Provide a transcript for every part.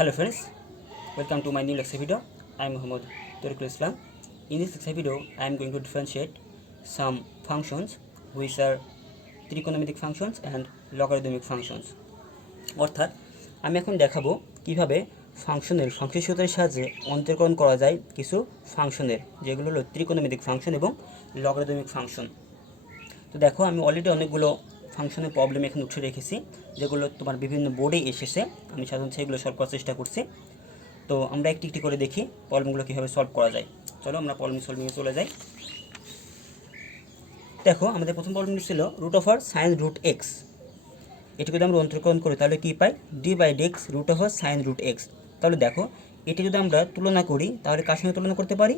Hello friends, welcome to my new lecture video. I am Muhammad Tariqul Islam. In this lecture video, I am going to differentiate some functions which are trigonometric functions and logarithmic functions. অর্থাৎ আমি এখন দেখাবো কিভাবে ফাংশনের function সূত্রের সাহায্যে অন্তর্করণ করা যায় কিছু ফাংশনের, যেগুলো হলো ত্রিকোণমিতিক ফাংশন এবং লগারিদমিক ফাংশন। তো দেখো, আমি অলরেডি অনেকগুলো ফাংশনের প্রবলেম এখানে উঠে রেখেছি, যেগুলো তোমার বিভিন্ন বোর্ডে এসেছে। আমি সাধারণত সেগুলো সলভ করার চেষ্টা করছি। তো আমরা একটি একটি করে দেখি প্রবলেমগুলো কীভাবে সলভ করা যায়। চলো আমরা প্রবলেম সলভিংয়ে চলে যাই। দেখো, আমাদের প্রথম প্রবলেমটি ছিল root over sine root x. এটি যদি আমরা অন্তর্করণ করি তাহলে কী পাই? d/dx root over sine root x. তাহলে দেখো, এটি যদি আমরা তুলনা করি তাহলে কার সঙ্গে তুলনা করতে পারি?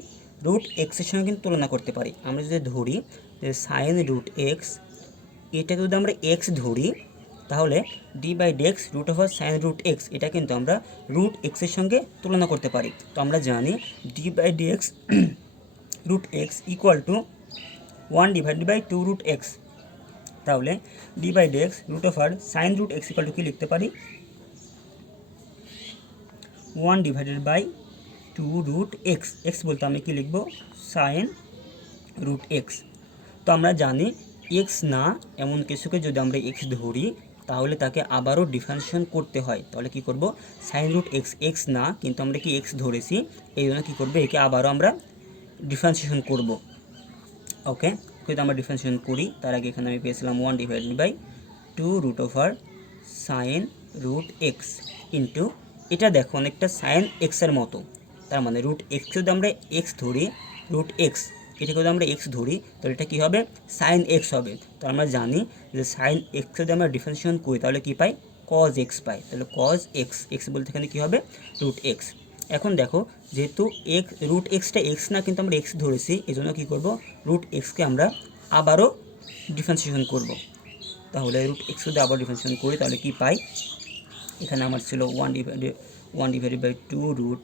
রুট এক্সের সঙ্গে কিন্তু তুলনা করতে পারি। আমরা যদি ধরি যে সাইন রুট এক্স, এটাকে যদি আমরা এক্স ধরি তাহলে d/dx root over sine root x, এটা কিন্তু আমরা রুট এক্সের সঙ্গে তুলনা করতে পারি। তো আমরা জানি d/dx root x equal to 1/2 root x. তাহলে d/dx root over sine root x equal to কী লিখতে পারি? 1/2 রুট এক্স। এক্স বলতে আমি কী লিখব? Sine root x. তো আমরা জানি এক্স না এমন কিছুকে যদি আমরা এক্স ধরি তাহলে তাকে আবারও ডিফারেন্সিয়েশন করতে হয়। তাহলে কি করব? সাইন রুট এক্স এক্স না, কিন্তু আমরা কি এক্স ধরেছি, এই জন্য কী করবো? একে আবারও আমরা ডিফারেন্সিয়েশন করব। ওকে, যদি আমরা ডিফারেন্সিয়েশন করি তার আগে এখানে আমি পেয়েছিলাম 1/2 root over sine root x into, এটা দেখো অনেকটা সাইন এক্সের মতো। তার মানে রুট এক্স যদি আমরা এক্স ধরি, রুট এক্স এটাকে যদি আমরা এক্স ধরি তাহলে এটা কী হবে? সাইন এক্স হবে। তো আমরা জানি যে সাইন এক্স যদি আমরা ডিফারেন্সিয়েশন করি তাহলে কী পাই? কজ এক্স পাই। তাহলে কজ এক্স, এক্স বলতে এখানে কী হবে? Root x. এখন দেখো, যেহেতু রুট এক্সটা এক্স না কিন্তু আমরা এক্স ধরেছি, এই জন্য কী করবো? রুট এক্সকে আমরা আবারও ডিফারেন্সিয়েশন করব। তাহলে রুট এক্স যদি আবার ডিফারেন্সিয়েশন করি তাহলে কী পাই? এখানে আমার ছিল 1/2 root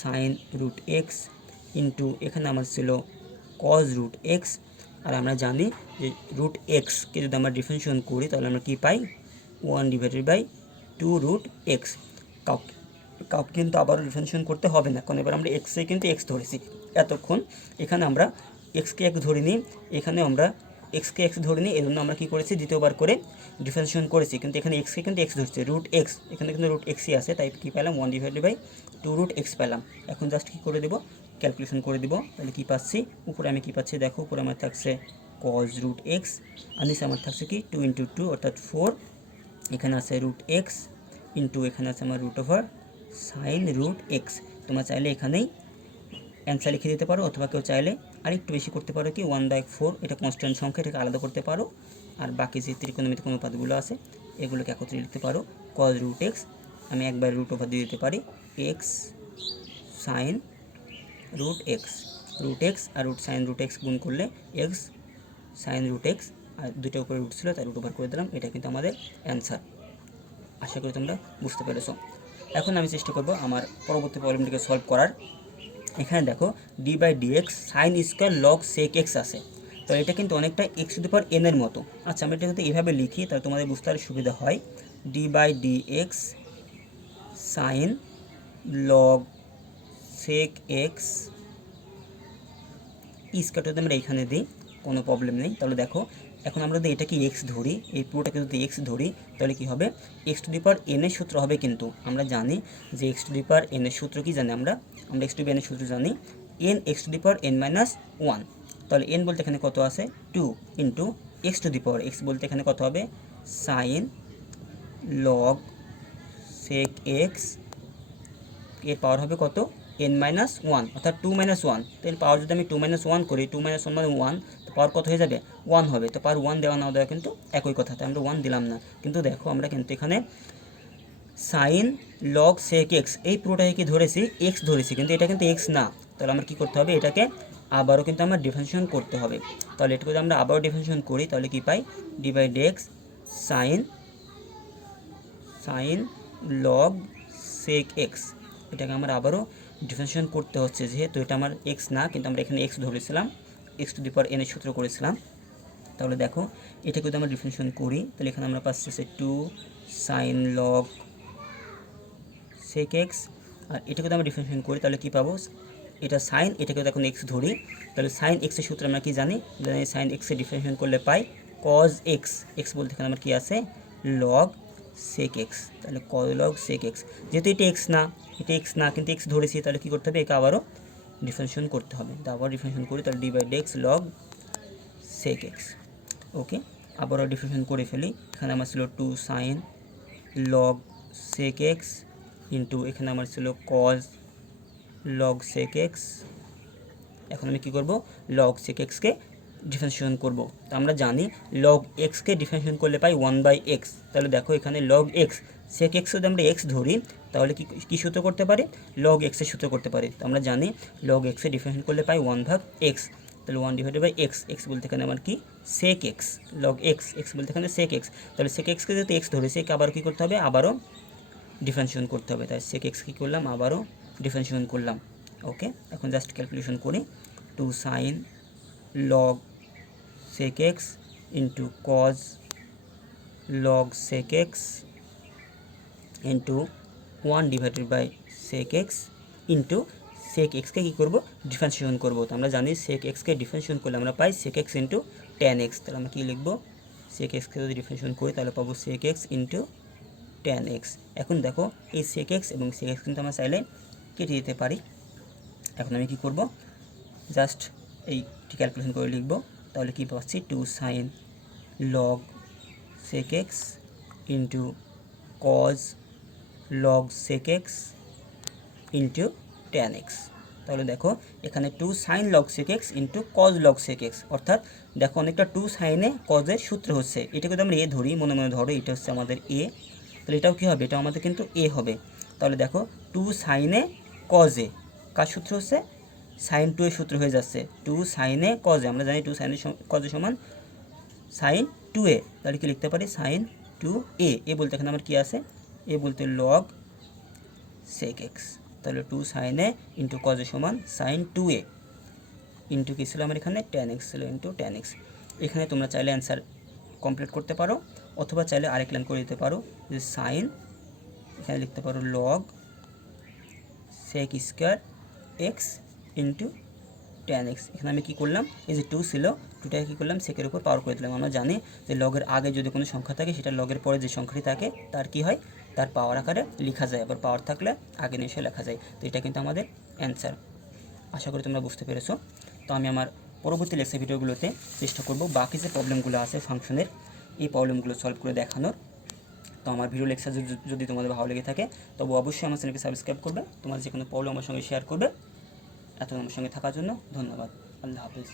sine root x into এখানে আমার ছিল কজ রুট এক্স। আর আমরা জানি যে রুট এক্সকে যদি আমরা ডিফারেন্সিয়েশন করি তাহলে আমরা কী পাই? 1/2 রুট এক্স। কাউকে কিন্তু আবারও ডিফারেন্সিয়েশন করতে হবে না, কারণ এবার আমরা এক্সে কিন্তু এক্স ধরেছি এতক্ষণ। এখানে আমরা এক্সকে এক্স ধরিনি, এখানে আমরা এক্সকে এক্স ধরিনি, এই জন্য আমরা কী করেছি? দ্বিতীয়বার করে ডিফারেন্সিয়েশন করেছি, কিন্তু এখানে এক্সকে কিন্তু এক্স ধরছে, রুট এক্স এখানে কিন্তু রুট এক্সই আছে, তাই কী পেলাম? 1/2 রুট এক্স পেলাম। এখন জাস্ট কী করে দেবো? ক্যালকুলেশন করে দেবো। তাহলে কী পাচ্ছি? উপরে আমি কী পাচ্ছি দেখো, উপরে আমার থাকছে কজ রুট এক্স, আর নিচে আমার থাকছে কি 2 × 2 অর্থাৎ 4। এখানে আছে রুট এক্স ইন্টু এখানে আছে আমার root over sine root x. তোমরা চাইলে এখানেই অ্যান্সার লিখে দিতে পারো, অথবা কেউ চাইলে আরেকটু বেশি করতে পারো, কি 1/4, এটা কনস্ট্যান্ট সংখ্যা, এটাকে আলাদা করতে পারো। আর বাকি যে ত্রিকোণমিতিক অনুপাতগুলো আছে এগুলোকে একত্রে লিখতে পারো। কজ রুট এক্স আমি একবার রুট ওভার দিয়ে দিতে পারি x sine root x. Root x আর রুট সাইন রুট এক্স গুণ করলে এক্স সাইন রুট এক্স, আর দুটো উপরে রুট ছিল তাই রুট ওভার করে দিলাম। এটা কিন্তু আমাদের অ্যান্সার। আশা করি তোমরা বুঝতে পেরেছো। এখন আমি চেষ্টা করব আমার পরবর্তী প্রবলেমটিকে সলভ করার। এখানে দেখো d/dx sine square log sec x আছে। তো এটা কিন্তু অনেকটা x to the power n এর মতো। আচ্ছা, আমরা এটা যদি এভাবে লিখি তাহলে তোমাদের বুঝতে আরও সুবিধা হয়। d/dx sine log sec x square যদি আমরা এখানে দিই কোনো প্রবলেম নেই। তাহলে দেখো, এখন আমরা যদি এটাকে এক্স ধরি, এই পুরোটাকে যদি এক্স ধরি তাহলে কী হবে? X to the power n এর সূত্র হবে, কিন্তু আমরা জানি যে x to the power n এর সূত্র কী জানি? আমরা এক্স টু দি n এর সূত্র জানি n x to the power n-1। তাহলে n বলতে এখানে কত আছে? 2 into x to the power x বলতে এখানে কত হবে? সাইন লগ সেক এক্স, এর পাওয়ার হবে কত? n-1 অর্থাৎ 2 - 1। তো এর পাওয়ার যদি আমি 2 - 1 করি, 2 - 1 মানে 1, তো পাওয়ার কত হয়ে যাবে? 1 হবে। তো পাওয়ার 1 দেওয়া না দেওয়া কিন্তু একই কথা, তাই আমরা 1 দিলাম না। কিন্তু দেখো, আমরা কিন্তু এখানে সাইন লগ সেক এক্স এই পুরোটাকে কি ধরেছি? এক্স ধরেছি, কিন্তু এটা কিন্তু এক্স না। তাহলে আমরা কী করতে হবে? এটাকে আবারও কিন্তু আমরা ডিফারেন্সিয়েশন করতে হবে। তাহলে এটাকে যদি আমরা আবারও ডিফারেন্সিয়েশন করি তাহলে কী পাই? d/dx sine log sec x. এটাকে আমরা আবারও ডিফারেন্সিয়েশন করতে হচ্ছে, যেহেতু এটা আমার এক্স না, কিন্তু আমরা এখানে এক্স ধরেছিলাম, x to the power n এর সূত্র করেছিলাম। তাহলে দেখো, এটাকে যদি আমরা ডিফারেন্সিয়েশন করি তাহলে এখানে আমরা পাচ্ছি 2 সাইন লগ সেক এক্স, আর এটাকে যদি আমরা ডিফারেন্সিয়েশন করি তাহলে কী পাবো, এটা সাইন, এটাকে এখন এক্স ধরি, তাহলে সাইন এক্সের সূত্র আমরা কি জানি, সাইন এক্সের ডিফারেন্সিয়েশন করলে পাই কজ এক্স, এক্স বলতে এখানে আমার কী আছে লগ সেক এক্স, তাহলে লগ সেক এক্স, যেহেতু এটা এক্স না, এটা এক্স না কিন্তু এক্স ধরেছি, তাহলে কী করতে হবে, একে আবারও ডিফারেন্সিয়েশন করতে হবে, তো আবার ডিফারেন্সিয়েশন করি, তাহলে divide x log sec x. Okay, আবারও ডিফারেন্সিয়েশন করে ফেলি, এখানে আমার ছিল 2 sine log sec x into এখানে আমার ছিল কজ লগ সেক এক্স। এখন আমি কী করবো, লগ সেক এক্সকে ডিফারেন্সিয়েশন করব, তো আমরা জানি লগ এক্সকে ডিফারেন্সিয়েশন করলে পাই 1/x, তাহলে দেখো এখানে লগ এক্স সেক এক্স যদি আমরা এক্স ধরি তাহলে কী সূত্র করতে পারি, লগ এক্সের সূত্র করতে পারি, তো আমরা জানি লগ এক্সে ডিফারেন্সিয়েশন করলে পাই 1/x, তাহলে 1/x, এক্স বলতে এখানে আমার কি sec x, log x, x বলতে এখানে সেক এক্স, তাহলে সেক এক্সকে যদি এক্স ধরেছি একে আবার কী করতে হবে, আবারও ডিফারেন্সিয়েশন করতে হবে, তাই সেক এক্স কী করলাম, আবারও ডিফারেন্সিয়েশন করলাম। ওকে, এখন জাস্ট ক্যালকুলেশন করি, 2 sine log sec x into cos log sec x into 1 divided by sec x into sec x কে কী করবো, ডিফারেন্সিয়েশন করবো, তো আমরা জানি sec x কে ডিফারেন্সিয়েশন করলে আমরা পাই sec x into tan x, তাহলে আমরা কী লিখবো, sec x কে যদি ডিফারেন্সিয়েশন করি তাহলে পাবো sec x into tan x। এখন দেখো এই sec x এবং sec x কিন্তু আমরা চাইলে কেটে দিতে পারি, এখন আমি কী করব, জাস্ট এইটি ক্যালকুলেশন করে লিখবো, তাহলে কী পাচ্ছি 2 sine log sec x into cos log sec x into tan x. তাহলে দেখো এখানে 2 sine log sec x into cos log sec x, অর্থাৎ দেখো অনেকটা 2 সাইনে কজের সূত্র হচ্ছে, এটাকে যদি আমরা এ ধরি, মনে মনে ধরো এটা হচ্ছে আমাদের এ, তাহলে এটাও কী হবে, এটাও আমাদের কিন্তু এ হবে, তাহলে দেখো 2 সাইনে কজে কার সূত্র হচ্ছে, সাইন 2 এর সূত্র হয়ে যাচ্ছে 2 সাইনে কজে, আমরা জানি 2 সাইনে কজে সমান সাইন 2a, তাহলে কি লিখতে পারি সাইন 2a, এ বলতে এখানে আমার কী আছে, এ বলতে লগ সেক এক্স, তাহলে 2 সাইনে ইন্টু কজে সমান সাইন 2a ইন্টু কী ছিল আমার এখানে ট্যান এক্স ছিল ইন্টু ট্যান এক্স। এখানে তোমরা চাইলে অ্যান্সার কমপ্লিট করতে পারো, অথবা চাইলে আরেক লাইন করে দিতে পারো যে সাইন, এখানে লিখতে পারো log sec square x into tan x. এখানে আমি কী করলাম, এই যে 2 ছিল 2টাকে কী করলাম সেকের উপর পাওয়ার করে দিলাম, আমরা জানি যে লগের আগে যদি কোনো সংখ্যা থাকে সেটা লগের পরে যে সংখ্যাটি থাকে তার কি হয়, তার পাওয়ার আকারে লেখা যায়, আবার পাওয়ার থাকলে আগে নিয়ে এসে লেখা যায়, তো এটা কিন্তু আমাদের অ্যান্সার। আশা করি তোমরা বুঝতে পেরেছো। তো আমি আমার পরবর্তী লেকচার ভিডিওগুলোতে চেষ্টা করব বাকি যে প্রবলেমগুলো আছে ফাংশনের, এই প্রবলেমগুলো সলভ করে দেখানোর। তো আমার ভিডিও লেকচার যদি তোমাদের ভালো লেগে থাকে তবে অবশ্যই আমার চ্যানেলকে সাবস্ক্রাইব করবে, তোমার যে কোনো প্রবলেম আমার সঙ্গে শেয়ার করবে। এত আমার সঙ্গে থাকার জন্য ধন্যবাদ, আল্লাহ হাফিজ।